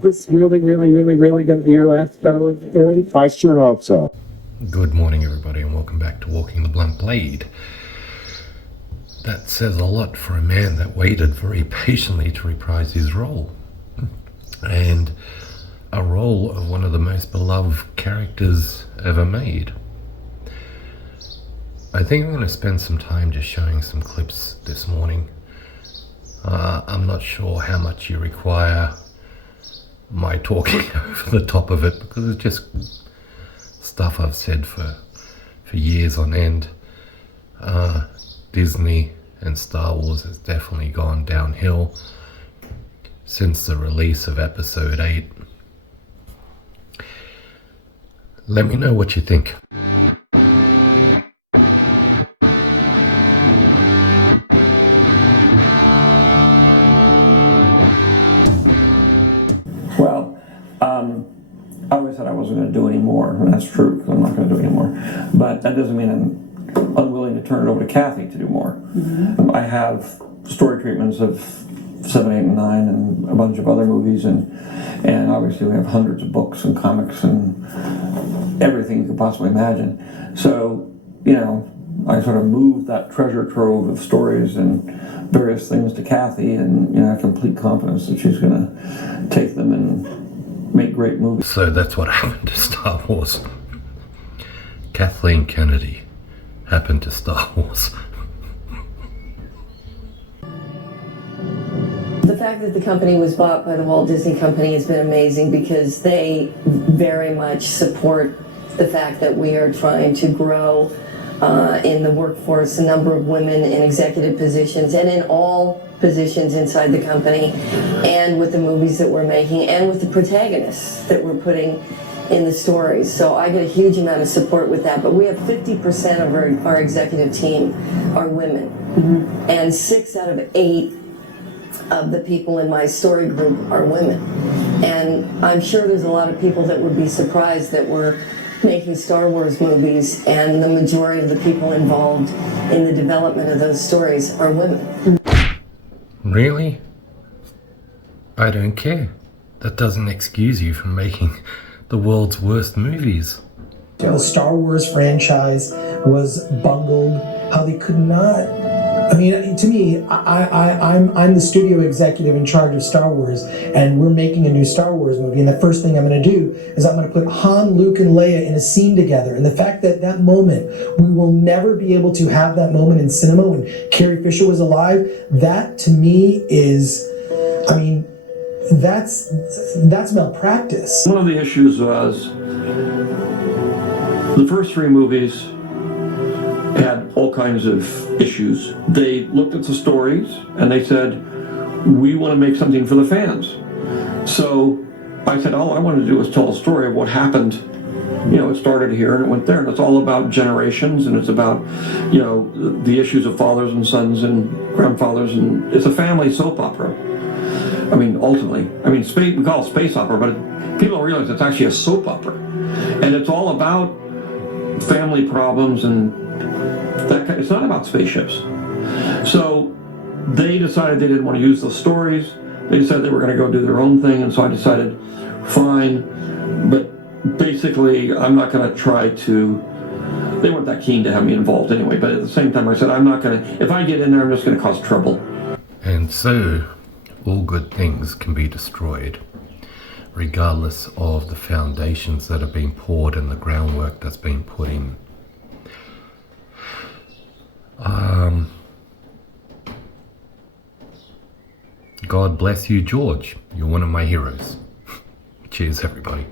this really going to be your last Star Wars story? I sure hope so. Good morning, everybody, and welcome back to Walking the Blunt Blade. That says a lot for a man that waited very patiently to reprise his role. And a role of one of the most beloved characters ever made. I think I'm going to spend some time just showing some clips this morning. I'm not sure how much you require my talking over the top of it, because it's just stuff I've said for years on end. Disney and Star Wars has definitely gone downhill since the release of Episode 8. Let me know what you think. Well, I always said I wasn't going to do any more, and that's true, because I'm not going to do any more. But that doesn't mean I'm unwilling to turn it over to Kathy to do more. Mm-hmm. I have story treatments of 7, 8, and 9, and a bunch of other movies, and obviously we have hundreds of books and comics and everything you could possibly imagine. So, you know, I sort of moved that treasure trove of stories and various things to Kathy, and I have complete confidence that she's going to take them and make great movies. So that's what happened to Star Wars. Kathleen Kennedy happened to Star Wars. The fact that the company was bought by the Walt Disney Company has been amazing, because they very much support the fact that we are trying to grow in the workforce, a number of women in executive positions and in all positions inside the company, and with the movies that we're making and with the protagonists that we're putting in the stories. So I get a huge amount of support with that. But we have 50% of our executive team are women. Mm-hmm. And 6 out of 8 of the people in my story group are women. And I'm sure there's a lot of people that would be surprised that we're making Star Wars movies and the majority of the people involved in the development of those stories are women. Really? I don't care. That doesn't excuse you from making the world's worst movies. The Star Wars franchise was bungled, how they could not. I mean, to me, I'm the studio executive in charge of Star Wars, and we're making a new Star Wars movie, and the first thing I'm going to do is I'm going to put Han, Luke, and Leia in a scene together. And the fact that that moment, we will never be able to have that moment in cinema when Carrie Fisher was alive, that to me is, I mean, that's malpractice. One of the issues was the first 3 movies had all kinds of issues. They looked at the stories and they said, we want to make something for the fans. So I said, all I want to do is tell a story of what happened. It started here and it went there, and it's all about generations, and it's about, the issues of fathers and sons and grandfathers, and it's a family soap opera. I mean, ultimately, we call it space opera, but people don't realize it's actually a soap opera. And it's all about family problems and it's not about spaceships. So they decided they didn't want to use those stories. They decided they were going to go do their own thing, and so I decided, fine. But basically, I'm not going to try to. They weren't that keen to have me involved anyway. But at the same time, I said, I'm not going to. If I get in there, I'm just going to cause trouble. And so, all good things can be destroyed, regardless of the foundations that have been poured and the groundwork that's been put in. God bless you, George. You're one of my heroes. Cheers, everybody.